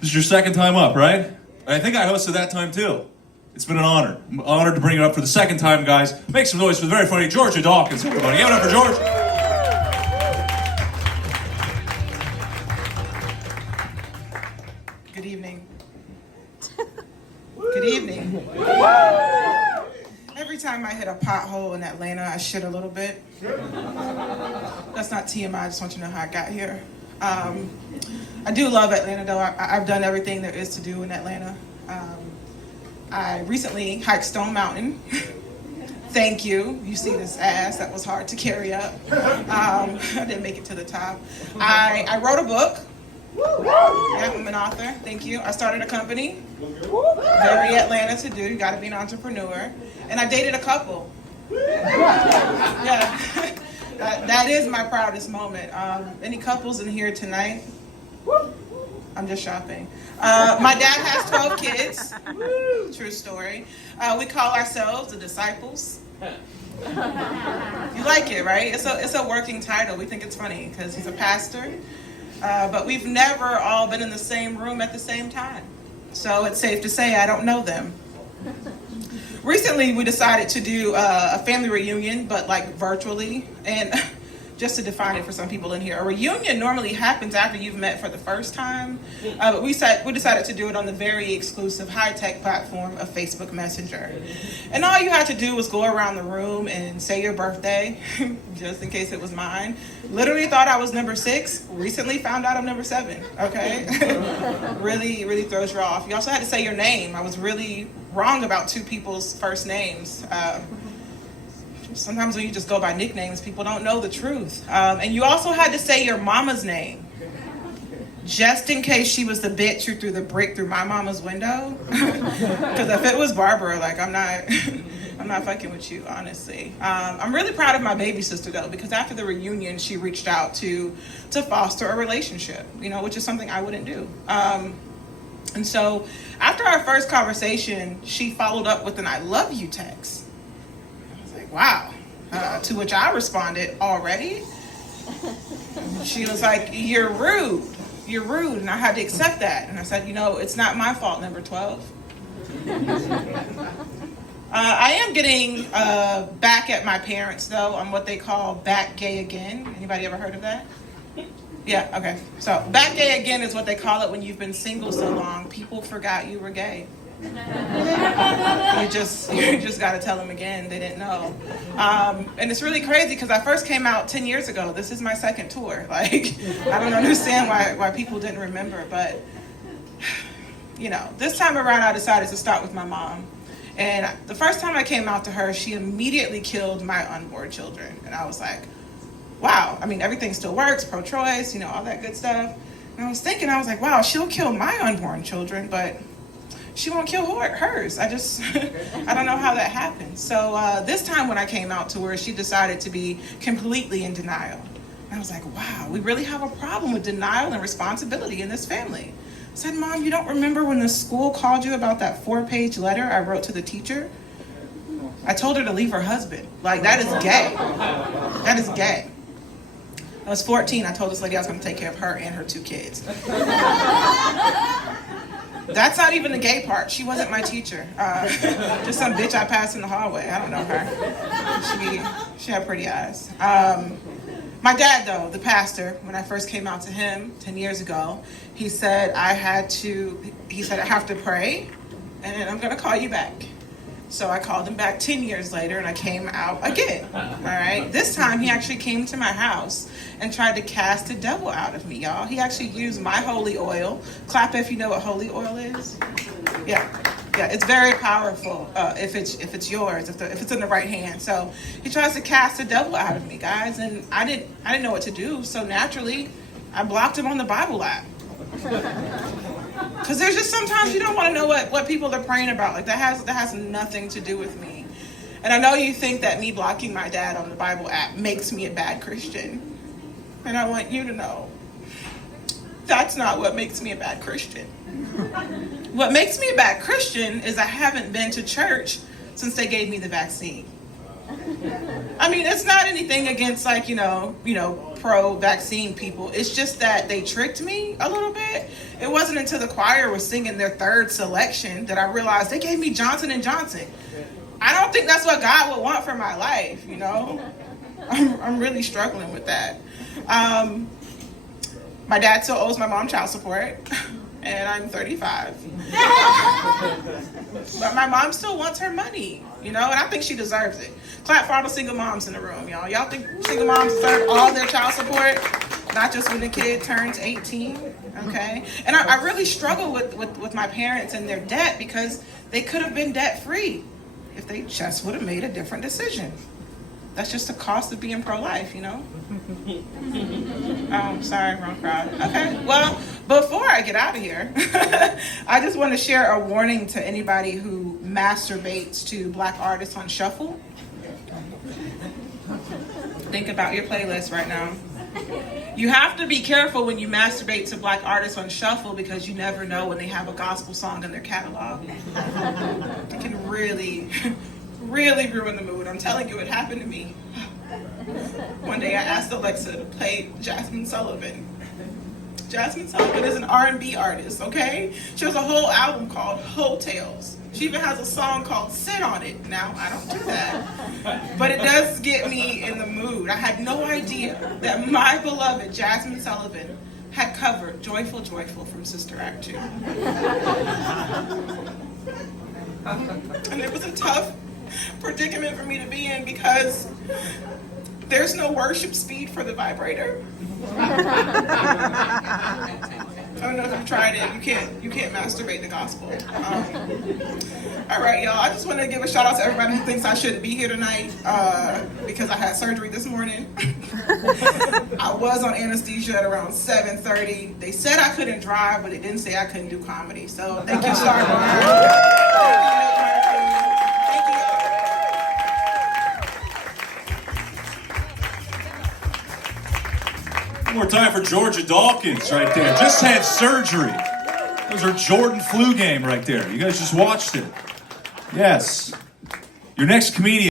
This is your second time up, right? I think I hosted that time too. It's been an honor. I'm honored to bring it up for the second time, guys. Make some noise for the very funny Georgia Dawkins, everybody. Give it up for George. Good evening. Good evening. Every time I hit a pothole in Atlanta, I shit a little bit. That's not TMI, I just want you to know how I got here. I do love Atlanta, though. I've done everything there is to do in Atlanta. I recently hiked Stone Mountain. Thank you. You see this ass, that was hard to carry up. I didn't make it to the top. I wrote a book. Yeah, I'm an author. Thank you. I started a company. Very Atlanta to do. You got to be an entrepreneur. And I dated a couple. Yeah, that is my proudest moment. Any couples in here tonight? I'm just shopping. My dad has 12 kids. True story. We call ourselves the Disciples. You like it, right? It's a working title. We think it's funny because he's a pastor. But we've never all been in the same room at the same time. So it's safe to say I don't know them. Recently, we decided to do a family reunion, but like virtually. And just to define it for some people in here, a reunion normally happens after you've met for the first time. But we decided to do it on the very exclusive high-tech platform of Facebook Messenger. And all you had to do was go around the room and say your birthday, just in case it was mine. Literally thought I was number 6. Recently found out I'm number 7, okay? Really throws you off. You also had to say your name. I was really wrong about 2 people's first names. Sometimes when you just go by nicknames, people don't know the truth. And you also had to say your mama's name, just in case she was the bitch who threw the brick through my mama's window. Because if it was Barbara, like I'm not fucking with you, honestly. I'm really proud of my baby sister though, because after the reunion, she reached out to foster a relationship, which is something I wouldn't do. And so after our first conversation, she followed up with an "I love you" text. Wow. To which I responded, already? She was like, you're rude. You're rude. And I had to accept that. And I said, it's not my fault, number 12. I am getting back at my parents, though, on what they call back gay again. Anybody ever heard of that? Yeah, okay. So back gay again is what they call it when you've been single so long, people forgot you were gay. You just got to tell them again. They didn't know. And it's really crazy because I first came out 10 years ago. This is my second tour. Like, I don't understand why people didn't remember. But, this time around I decided to start with my mom. And the first time I came out to her, she immediately killed my unborn children. And I was like, wow. I mean, everything still works, pro-choice, all that good stuff. And I was like, wow, she'll kill my unborn children, but she won't kill hers. I don't know how that happened. So this time when I came out to her, she decided to be completely in denial. And I was like, wow, we really have a problem with denial and responsibility in this family. I said, Mom, you don't remember when the school called you about that 4-page letter I wrote to the teacher? I told her to leave her husband. Like, that is gay. That is gay. I was 14. I told this lady I was going to take care of her and her 2 kids. That's not even the gay part. She wasn't my teacher. Just some bitch I passed in the hallway. I don't know her. She had pretty eyes. My dad, though, the pastor, when I first came out to him 10 years ago, he said I have to pray, and I'm going to call you back. So I called him back 10 years later, and I came out again. All right. This time, he actually came to my house and tried to cast the devil out of me, y'all. He actually used my holy oil. Clap if you know what holy oil is. Yeah, it's very powerful if it's yours, if it's in the right hand. So he tries to cast the devil out of me, guys, and I didn't know what to do. So naturally, I blocked him on the Bible app. Because there's just sometimes you don't want to know what people are praying about. Like that has nothing to do with me. And I know you think that me blocking my dad on the Bible app makes me a bad Christian. And I want you to know that's not what makes me a bad Christian. What makes me a bad Christian is I haven't been to church since they gave me the vaccine. I mean, it's not anything against like, pro-vaccine people. It's just that they tricked me a little bit. It wasn't until the choir was singing their third selection that I realized they gave me Johnson & Johnson. I don't think that's what God would want for my life, I'm really struggling with that. My dad still owes my mom child support, and I'm 35. But my mom still wants her money, and I think she deserves it. Clap for all the single moms in the room, y'all. Y'all think single moms deserve all their child support? Not just when the kid turns 18, okay? And I really struggle with my parents and their debt because they could have been debt-free if they just would have made a different decision. That's just the cost of being pro-life, Oh, sorry, wrong crowd. Okay, well, before I get out of here, I just want to share a warning to anybody who masturbates to Black artists on shuffle. Think about your playlist right now. You have to be careful when you masturbate to Black artists on shuffle because you never know when they have a gospel song in their catalog. It can really ruin the mood. I'm telling you, it happened to me. One day I asked Alexa to play Jasmine Sullivan. Jasmine Sullivan is an R&B artist, okay? She has a whole album called Hotels. She even has a song called Sit On It. Now, I don't do that. But it does get me in the mood. I had no idea that my beloved Jasmine Sullivan had covered Joyful Joyful from Sister Act 2. And it was a tough predicament for me to be in because there's no worship speed for the vibrator. I don't know if you've tried it. You can't masturbate the gospel. All right, y'all. I just want to give a shout out to everybody who thinks I shouldn't be here tonight because I had surgery this morning. I was on anesthesia at around 7:30. They said I couldn't drive, but it didn't say I couldn't do comedy. So thank you, StarBar. One more time for Georgia Dawkins right there. Just had surgery. That was her Jordan flu game right there. You guys just watched it. Yes. Your next comedian.